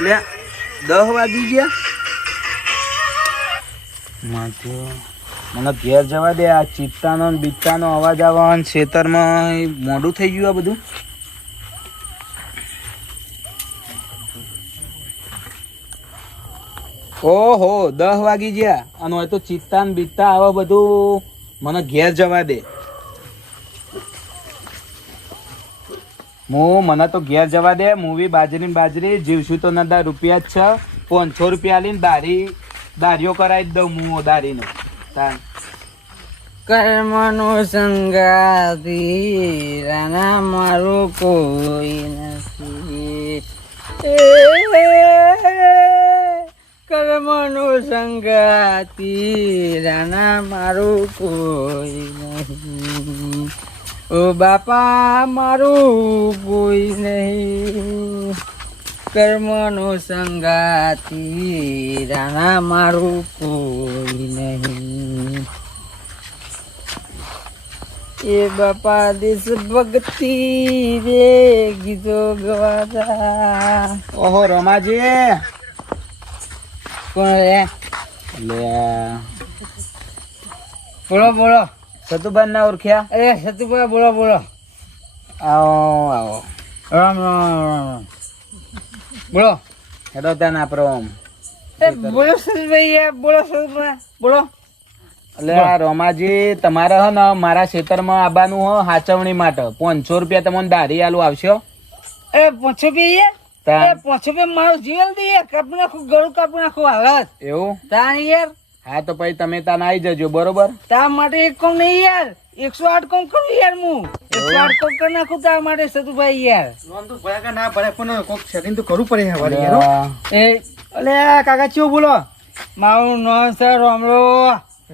એટલે 10 વાગી ગયા. મને ઘેર જવા દે. આ ચિત્તાનો ને બીત્તાનો અવાજ આવવાનો ખેતરમાં મોડું થઈ ગયું આ બધું. ઓહો 10 વાગી ગયા અને હોય તો ચિત્તા ને બીત્તા આવા બધું. મને ઘેર જવા દે. મને તો ઘેર જવા દે. મૂવી બાજરી જીવશું તો ના રૂપિયા જ છે. 500 રૂપિયા લઈને દારીઓ કરાવી જ દઉં હું દારીનો. કર્મનો સંગાતી રાના મારું કોઈ નથી. કર્મનો સંગાતી રાના મારું કોઈ નહીં. ઓ બાપા મારું કોઈ નહીં. કર્મનો સંગાતી રાણા મારું કોઈ નહીં. એ બાપા દેશ ભક્તિ રે ગીતો ગવાતા. ઓહો રમાજી કોણ રે? લે બોલો. સતુભાઈ ના ઓળખ્યા? અરે સતુભાઈ બોલો. આવો રામ બોલો. હેડો ત્યાં આપણો બોલો સતુભાઈ બોલો. એટલે આ રોમાજી તમારે હે ને મારા ખેતરમાં આવવાનું હો હાચવણી માટે 500 રૂપિયા તમને દારી આલું આવશો. એ 500 રૂપિયા 500 રૂપિયા મારું જીવન દે. કાપી નાખું ગળું કાપી નાખું હાલત એવું તાન યાર. હા તો પછી તમે ત્યાં આવી જજો બરોબર. તાર માટે એક કોમ નહીં યાર 108 કોમ કરું યાર. હું 108 કોમ કરી નાખું તાર માટે સતુભાઈ યાર. ના પડે પણ કોક સેટિંગ તો કરવું પડે. એ અલે કાકા ચેવું બોલો? મારું નામ છે રોમલો.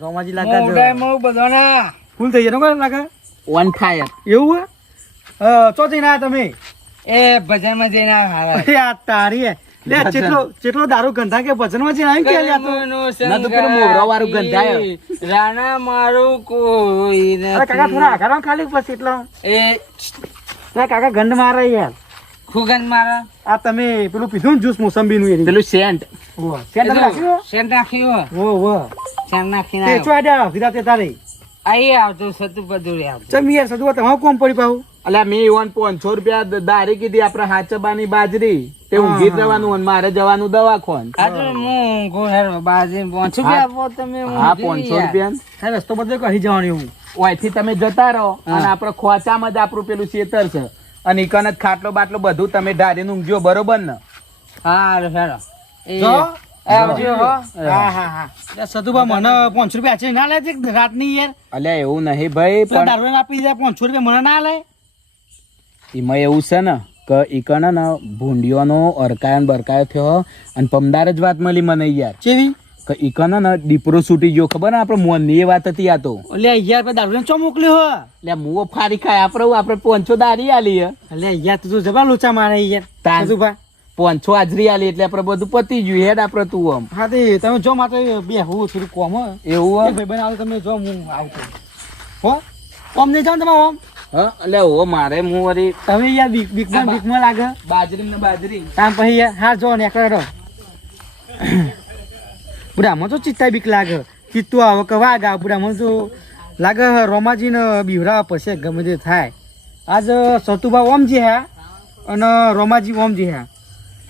રોમાજી બધાના ફૂલ થઈ જાય લાગે. ઓન ફાયર એવું ચો જઈને આયા તમે? એ ભજનમાં જઈને આવ્યા. આ તારી લે ચેટલો દારૂ ગંધા કે ભજનમાં જઈને આવી કે લ્યા તો મોરો વાળું ગંધાયો. રાણા મારું કોઈ નથી. અરે કાકા થોડા આઘારો ખાલી બસ એટલો. એ કાકા ગંધ મારે યાર. ખુગન મારા. આ તમે પેલું પીધું ને જ્યુસ મોસંબી નું પેલું સેન્ટ સેન્ટ નાખ્યું. સેન્ટ નાખીને તારે આઈ આવતો સતુ પદુરી આવતો. ચમ યાર સદુવા તમારે કોમ પડી પાહુ. અલ્યા મેં ઈવન 500 રૂપિયા દારી કીધી આપડે હાચબાની બાજરી તે ઊંઘી જવાનું અને મારે જવાનું દવાખાન. આ તો હું ગોહેર બાજી 500 રૂપિયા આપો તમે. હા 500 રૂપિયા રસ્તો બધો કહી જવાનું એવું. ઓયથી તમે જતા રહો અને આપડે ખોચામાં જ આપણું પેલું ખેતર છે અને ઈકન જ ખાટલો બાટલો બધું તમે ઢારીને ઊંઘજો બરોબર ને? હા હેડો આવજો હો. હા સદુબા મને 500 રૂપિયા છે ના લે રાત ની યાર. અલ્યા એવું નહીં ભાઈ પણ દારૂ આપી જાય 500 રૂપિયા મને ના લે. એમાં એવું છે ને કે ઈકન ને ભૂંડિયોનો અરકાયો બરકાયો થયો અને પમદાર જ વાત મળી મને યાર. કેવી? કે ઈકન ને દીપરો છૂટી ગયો ખબર ને આપડે મોનની એ વાત હતી. આ તો એટલે યાર દારૂ ચો મોકલ્યો હો. એટલે મુઓ ફારી ખાય આપડે 500 દારી આલી. એટલે યાર તું જબા લોચા મારે યાર સદુબા. 500 હાજરી આલી એટલે આપડે બધું પતી ગયું. હેડ આપડે તું આમ. હા તે તમે જો માત્ર બે હું થોડું કોમ એવું ભાઈ બનાવો તમે જો હું આવતો હો. ઓમ નહીં જાવ તમે ઓમ. હા એટલે ઓ મારે હું વળી તમે યાર બીકમાં લાગે બાજરી તામ પછી યાર હા જો ને એકડો બુડામાં તો ચિત્તા બીક લાગે. ચિત્તું આવે કે વાગ આવે બુડામાં તો લાગે રોમાજી ને બીવરા પછી ગમે તે થાય. આજ સતુભા ઓમ જે હે અને રોમાજી ઓમ જે હે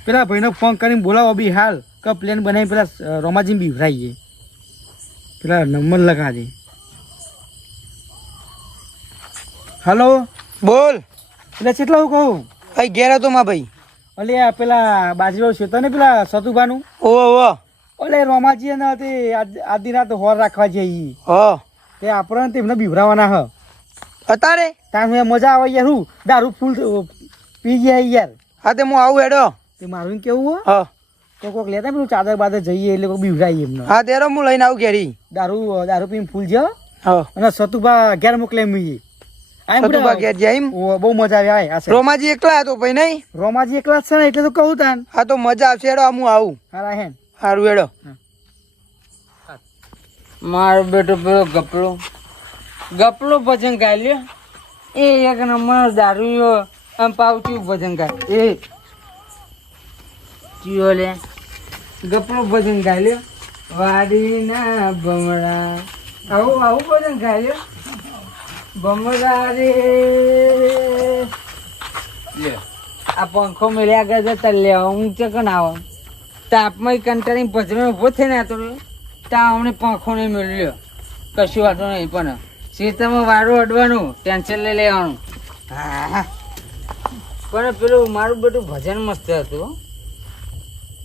પેલા ભાઈને ફોન કરીને બોલાવો બી હાલ કે પ્લેન બનાવી પેલા રોમાજી બીવરાઈએ પેલા નંબર લગાડે. હલો બોલ. એટલે કેટલા હું કહું ભાઈ ઘેર હતો માં ભાઈ. અલે આ પેલા બાજરી છે તને પેલા સતુભાનું. ઓહો ઓલે રોમાજી ને તે આધી રાત હોર રાખવા જઈએ તે આપણે તેમને બીવરાવાના હ અત્યારે. ત્યાં મજા આવે યાર. હું દારૂ ફૂલ પી ગયા યાર. હા તે હું આવું હેડો. તે મારું કેવું હ તો કોક લેતા પેલું ચાદર બાદર જઈએ એટલે કોક બીવરાઈએ એમને. હા તેરો હું લઈને આવું ઘેરી. દારૂ પીને ફૂલ જ હા અને સતુભા ઘેર મોકલે મીએ. સતુભા ઘેર જાય એમ. બહુ મજા આવે. રોમાજી એકલા હતો ભાઈ નહીં? રોમાજી એકલા જ છે ને એટલે તો કહું તાન. હા તો મજા આવશે હેડો હું આવું. હારા હે સારું હેડો. મારો બેટો પેલો ગપલો ભજન ગાય એ એક નંબર દારૂ આમ પાવતું ભજન ગાય. એ ચિયો લે ગપડું ભજન ગાઈ લ્યો વાડીના ભમરા આવું ભજન ગાઈ લ્યો ભમરા રે આ પંખો મેળ્યા આગળ જતા લેવા હું ચકન આવો તાપમાં કંટાળી ભજન ઉભો થઈને આતો તા અમને પંખો નહીં મેળ્યો કશું વાતો નહીં પણ શેતામાં વારું અડવાનું ટેન્શન લઈ લેવાનું હા પણ પેલું મારું બધું ભજન મસ્ત હતું હો.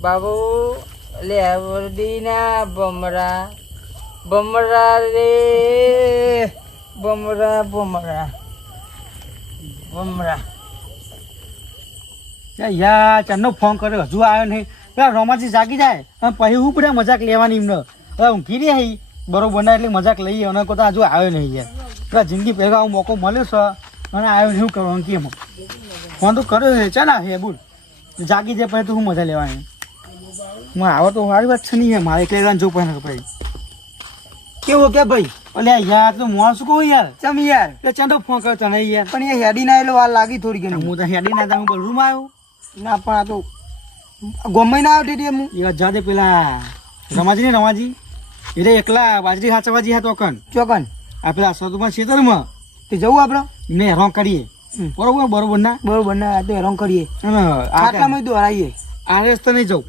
બાબુ લે વરદીના ભમરા ભમરા રે ભમરા ભમરા ભમરા યાર ચાંદનો ફોન કર્યો હજુ આવ્યો નહીં પેલા રોમાજી જાગી જાય અને પછી હું બધા મજાક લેવાની એમને હવે ઊંઘી રહી બરોબર ના એટલે મજાક લઈએ અને કોઈ હજુ આવ્યો નહીં યાર પેલા જિંદગી ભેગા આવો મોકો મળ્યો છે અને આવ્યો નહીં શું કરવાનું કેમ ફોન તો કર્યો છે ચાલ હે બોલ જાગી જાય પછી તો હું મજા લેવાની હું આવો તો સારી વાત છે નહીં મારે એકલા એકલા જવું પડે ભાઈ કેવું કે ભાઈ અલે યાર તો માણસ કહું યાર ચમ યાર તે ચાંદો ફોન કર્યો તને યાર પણ એ હેડી ના એટલે વાર લાગી થોડી ઘણી હું તો હેડી ના હું બલરૂમ આવ્યો ના પણ આ તો ગમે ના આવતી હું એ જા દે પેલા રમાજી એટલે એકલા બાજરી હાચવાજી હતો ચોકન આ પેલા સતુમાં ખેતરમાં તે જવું આપણે ને હેરાન કરીએ બરોબર ના તો હેરાન કરીએ આટલામાં દોરાઈએ આ રસ્તે નહીં જવું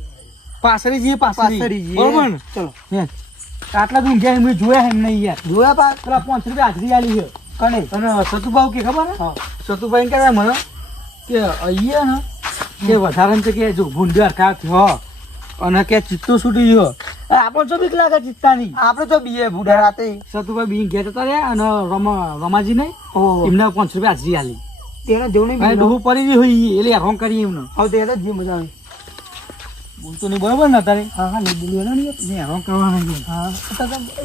પાછળ જઈએ બરોબર ને ચલો આટલા તો ઊંઘ્યા એમ જોયા એમ નહીં યાર જોયા પા પેલા 5 રૂપિયા હાજરી આલી છે કને અને સતુભાઈ કે ખબર ને સતુભાઈ કહેવાય મને કે અહીંયા ને કે વધારે છે કે જો ભૂંડ્યો હરખા થયો અને કે ચિત્તો છૂટી ગયો આપણે તો બીક લાગે ચિત્તાની આપણે તો બીએ ભૂડા રાતે સતુભાઈ બી ગયા જતા રહ્યા અને રમાજી નહીં એમને 5 રૂપિયા હાજરી આલી તેના જેવું નહીં ડૂબું પડી ગઈ હોય એટલે હેરાન કરીએ એમને હવે તે જ મજા આવે બોલતો નહીં બરોબર ને તારે હા નહીં બોલવાનું નહીં હેરાન કરવાનું હા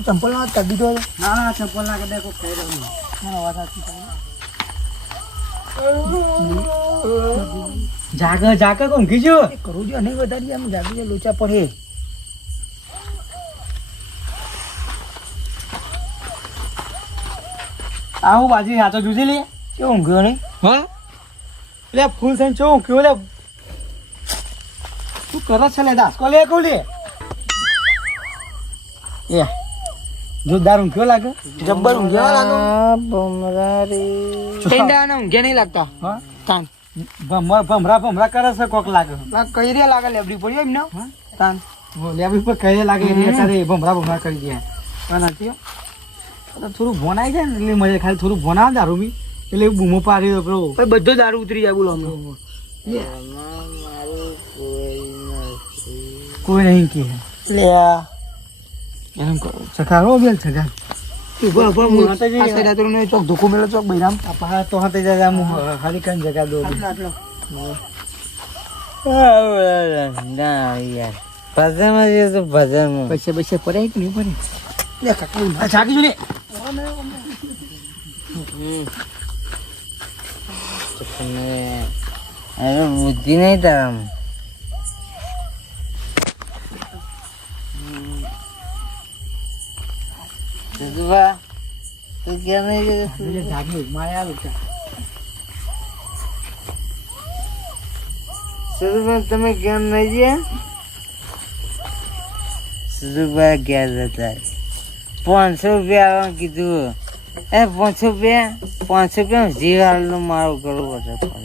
ચંપલ ના કરી દીધો ના ચંપલ ના કરી દે કોઈ ખાઈ રહ્યું હા વાત સાચી જાગે કોણ કીજો કરું જો નહીં વધારી આમ જાગી લોચા પડે આવું બાજી હાથો જુજી લે કેવું ઊંઘ્યો નહીં હા લે ફૂલ થઈને ચો ઊંઘ્યો લે તું કરે છે લે દાસકો લે કહું લે એ જોરદાર ઊંઘ્યો લાગે જબ્બર ઊંઘ્યો લાગે ભમરા રે ટેંડાનો ઊંઘ્યા નહીં લાગતા હા કાન ભમરા કરે છે કોક લાગે કઈ રે લાગે લેબડી પડ્યો એમને તાન લેબડી પર કઈ લાગે રે તારે ભમરા કરી દે કાન આત્યો થોડું ભોન આવી જાય ને એટલે મજા ખાલી થોડું ભોન આવે દારૂ બી એટલે બૂમો પાડી પેલો બધો દારૂ ઉતરી જાય બોલો કોઈ નહીં કે લે એમ સખારો બેલ સખા ચોક ધોકો મેળો ચોક બૈરામ તો હાથે જગા હારી કઈ જગા દો ના યાર ભજનમાં જઈએ તો ભજનમાં પૈસે પડે કે નહીં પડે લે કાકા જાગી જો ને અરે બુદ્ધિ નહીં તારામાં તું ક્યાં નહીં જાગી માયા લોકો સુધુભાઈ તમે ક્યાં નહીં ગયા સુધુભાઈ ક્યાં જતા 500 રૂપિયા આવવાનું કીધું એ 500 રૂપિયા જીવ હાલનું મારું કરવું પડે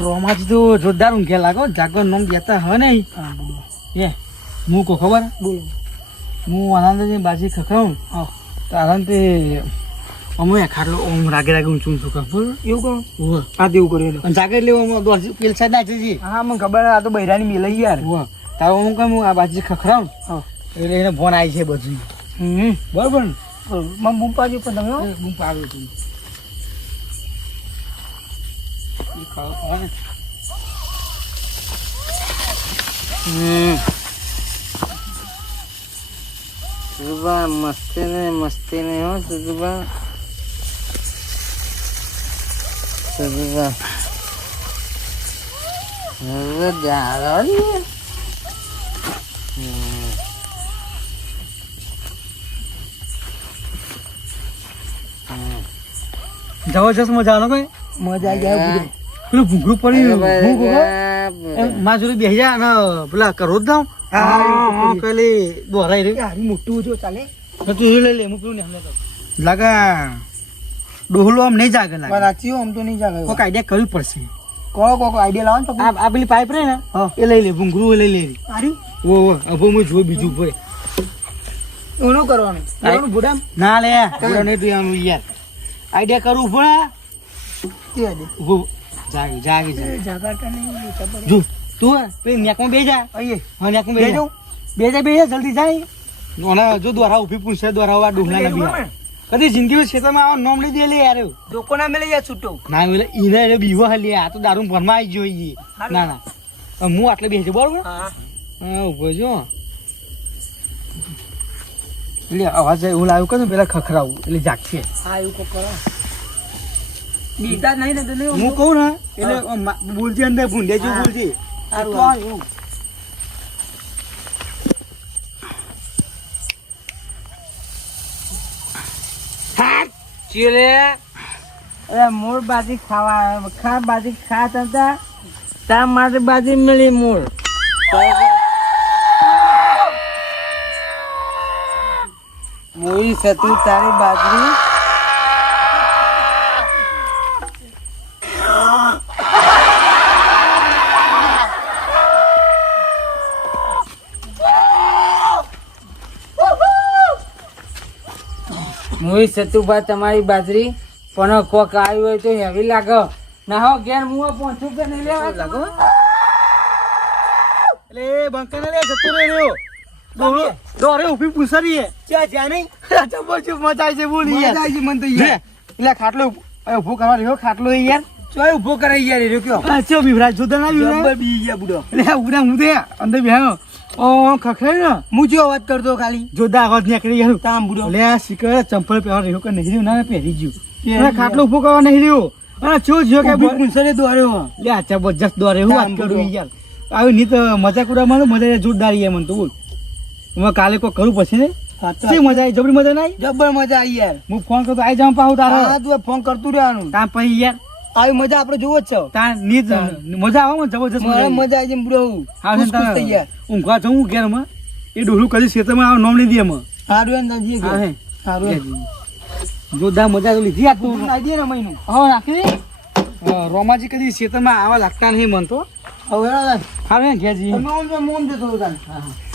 રોમાજી તો જોરદાર ઊંઘ્યા લાગો જાગો નોમ ગયા હ નહીં એ હું કો ખબર બોલો હું આનંદની બાજી ખખરાઉં તો આનંદથી અમે ખાટલો ઓમ રાગે ઊંચું ખબર એવું કરો આ દેવું કર્યું અને જાગે એટલે પેલ સાઈડ નાખી છે હા મને ખબર આ તો બૈરાની મેલાઈ યાર તારો હું કહું આ બાજી ખખરાઉં એટલે એને ફોન આવી છે બધું બરોબર ને મને બૂમ પાડ્યું પણ તમે બૂમ પાડ્યું હતું સુધુબા મસ્તી ને હો સુધુબા જબરજસ્ત મજા આવે કોઈ મજા આવી જાય પેલું ભૂંગળું પડ્યું માં જોડે બેસી જા અને પેલા કરો જ દઉં પેલી દોરાઈ રહી મોટું જો ચાલે તું લઈ લે હું પેલું ને લાગે ડોહલો આમ નહીં જાગે લાગે રાચી આમ તો નહીં જાગે કોઈક આઈડિયા કરવી પડશે કોક આઈડિયા લાવો ને આ પેલી પાઇપ રહે ને એ લઈ લે ભૂંગળું લઈ લે આર્યું ઓ હવે હું જોઉં બીજું ઉપર ઓનું કરવાનું બુડામ ના લે બુડા નહીં તું આનું યાર આઈડિયા કરવું પડે તે દે ઉભો જાગે જાગે જાગા કે નહીં ખબર જો તું પેલી નેકમાં બે જા આઈએ હા નેકમાં બે જા બે જા જલ્દી જાય ઓના જો દ્વારા ઉભી પૂછે દ્વારા આ ડુહલા ના બી કદી જિંદગીમાં ખેતરમાં આવા નોમ લઈ દે લે યાર ડોકો ના મેલે યાર છૂટો ના મેલે ઈને એને બીવો હાલી આ તો દારૂ ભરમાં આવી જોઈએ ના ના હું આટલે બેસી બરોબર હા હા ઉભો જો લે અવાજ એવું લાવ્યું કે પેલા ખખરાવું એટલે જાગશે હા એવું કોક કરો બીતા નહીં ને તો હું કહું ને એટલે બોલજી અંદર ભૂંડે જો બોલજી સારું ચીલે અરે મૂળ બાજી ખાવા ખા બાજી ખા તમતા તા મારી બાજી મળી મૂળ મોરી સતું તારી બાજરી મોરી સતુભા તમારી બાજરી પણ કોક આવ્યું હોય તો હેવી લાગે ના હો ઘેર હું પહોંચું કે નહીં લેવા લાગો એટલે બંકા ને લે જતો રહ્યો દોડો દોરે ઉભી પૂછરી ચા જા નહીં જબરજસ્ત મજા આવી છે બોલી મજા યાર આવી છે મને તો યાર એટલે ખાટલો ઉભો કરવા રહ્યો ખાટલો યાર ચોય ઉભો કરાઈ યાર એ રહ્યો આ ચો બિવરાજ જોતા ના જબર બિવરાજ બી ગયા બુડો એટલે ઉડા હું દે અંદર બેહો ઓ ખખડાય ને હું જો અવાજ કરતો ખાલી જોરદાર અવાજ નીકળી ગયો તામ બુડો એટલે આ શીખર ચંપલ પહેરવા રહ્યો કે નહીં રહ્યો ના પહેરી ગયું અને ખાટલો ઉભો કરવા નહીં રહ્યો અને ચો જો કે પૂંછરે દોર્યો લે આ જબરજસ્ત દોરે હું વાત કરું યાર આવી નહીં તો મજાક ઉડાવવાનું મજા જોરદાર યાર મને તો બોલ હું કાલે કોઈ કરું પછી ને શી મજા આવી જબરી મજા ના આવી જબર મજા આવી યાર હું ફોન કરતો આવી જાઉં પાહું તારે હા તું ફોન કરતું રહેવાનું તા પછી યાર આવી મજા આપણે જોવો જ છે તા ની મજા આવે મને જબરજસ્ત મને મજા મજા આવી છે બુડો ખુશ ખુશ થઈ ગયા ઊંઘવા જવું ઘેર માં એ ડોલું કદી ખેતરમાં આવ નોમ નહીં દે માં સારું એમ નાખીએ હા હે સારું જોરદાર મજા તો લીધી આ તું નાખીએ ને મહિનું હા નાખી રોમાજી કદી ખેતરમાં આવા લાગતા નહીં મન તો હવે હા ઘેરજી મોમ જતો હા